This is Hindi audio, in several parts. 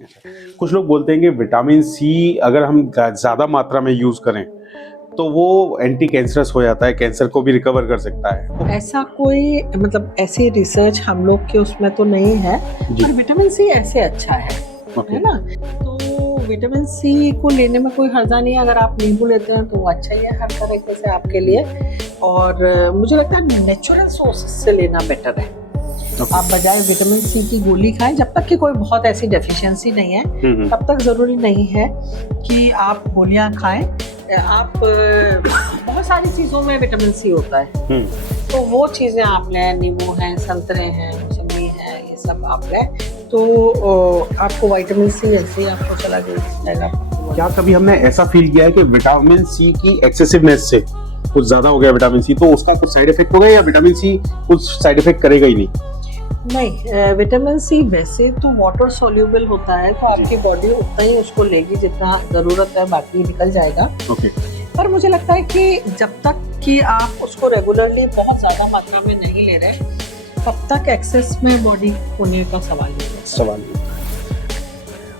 अच्छा, कुछ लोग बोलते हैं कि विटामिन सी अगर हम ज़्यादा मात्रा में यूज़ करें तो वो एंटी कैंसरस हो जाता है, कैंसर को भी रिकवर कर सकता है। ऐसा कोई मतलब ऐसी रिसर्च हम लोग के उसमें तो नहीं है, जी। पर विटामिन सी ऐसे अच्छा है ओके। ना? तो विटामिन सी को लेने में कोई हर्जा नहीं है, अगर आप नींबू लेते हैं तो वो अच्छा ही है हर तरीके से आपके लिए। और मुझे लगता है नेचुरल सोर्सेस से लेना बेटर है। आप बजाय विटामिन सी की गोली खाएं, जब तक कि कोई बहुत ऐसी डेफिशिएंसी नहीं है तब तक ज़रूरी नहीं है कि आप गोलियां खाएं। आप बहुत सारी चीज़ों में विटामिन सी होता है, तो वो चीज़ें आप लें, नींबू हैं, संतरे हैं, मौसमी है, ये सब आप लें तो आपको विटामिन सी ऐसे ही आपको चला जाएगा। क्या कभी हमने ऐसा फील किया है कि विटामिन सी की एक्सेसिवनेस से कुछ ज़्यादा हो गया विटामिन सी, तो उसका कुछ साइड इफेक्ट होगा या विटामिन सी कुछ साइड इफेक्ट करेगा ही नहीं? नहीं, विटामिन सी वैसे तो वाटर सोल्यूबल होता है, तो आपकी बॉडी उतना ही उसको लेगी जितना ज़रूरत है, बाकी निकल जाएगा। ओके। पर मुझे लगता है कि जब तक कि आप उसको रेगुलरली बहुत ज़्यादा मात्रा में नहीं ले रहे, तब तक एक्सेस में बॉडी होने का सवाल नहीं है। सवाल नहीं।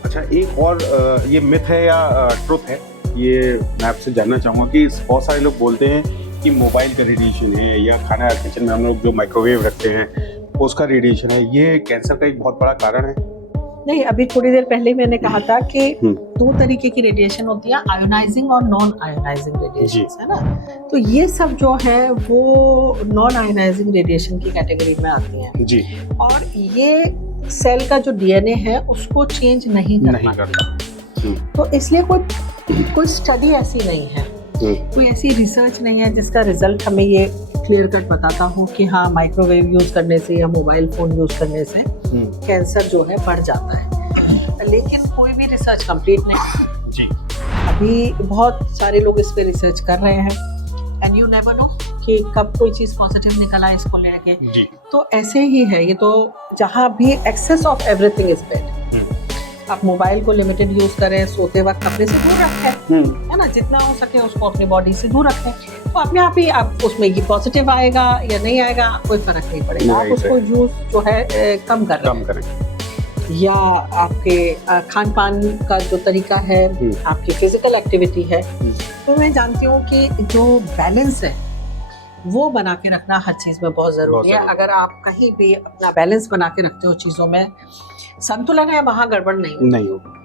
अच्छा, एक और ये मिथ है या ट्रुथ है, ये मैं आपसे जानना चाहूँगा कि बहुत सारे लोग बोलते हैं कि मोबाइल का रेडिएशन है या खाना किचन में हम लोग जो माइक्रोवेव रखते हैं उसका रेडिएशन है, ये कैंसर का एक बहुत बड़ा कारण है। नहीं, अभी थोड़ी देर पहले मैंने कहा था कि दो तरीके की रेडिएशन होती है, आयोनाइजिंग और नॉन आयोनाइजिंग रेडिएशन, है ना? तो ये सब जो है वो नॉन आयोनाइजिंग रेडिएशन की कैटेगरी में आती हैं जी। और ये सेल का जो डीएनए है उसको चेंज नहीं करता। तो इसलिए कोई स्टडी ऐसी नहीं है, कोई ऐसी रिसर्च नहीं है जिसका रिजल्ट हमें ये क्लियर कट बताता हो कि हाँ माइक्रोवेव यूज करने से या मोबाइल फोन यूज करने से कैंसर जो है बढ़ जाता है, लेकिन कोई भी रिसर्च कंप्लीट नहीं जी। अभी बहुत सारे लोग इस पे रिसर्च कर रहे हैं एंड यू नेवर नो कि कब कोई चीज पॉजिटिव निकल आए इसको लेके। तो ऐसे ही है ये, तो जहाँ भी excess of everything is bad. आप मोबाइल को लिमिटेड यूज करें, सोते वक्त कपड़े से दूर रखें, है ना, जितना हो सके उसको अपनी बॉडी से दूर रखें, तो अपने आप ही आप उसमें ये पॉजिटिव आएगा या नहीं आएगा कोई फर्क नहीं पड़ेगा। आप उसको यूज जो है कम करें। या आपके खान पान का जो तरीका है, आपकी फिजिकल एक्टिविटी है, तो मैं जानती हूँ कि जो बैलेंस है वो बना के रखना हर चीज़ में बहुत ज़रूरी है। अगर आप कहीं भी अपना बैलेंस बना के रखते हो चीज़ों में, संतुलन है, वहाँ गड़बड़ नहीं होगी।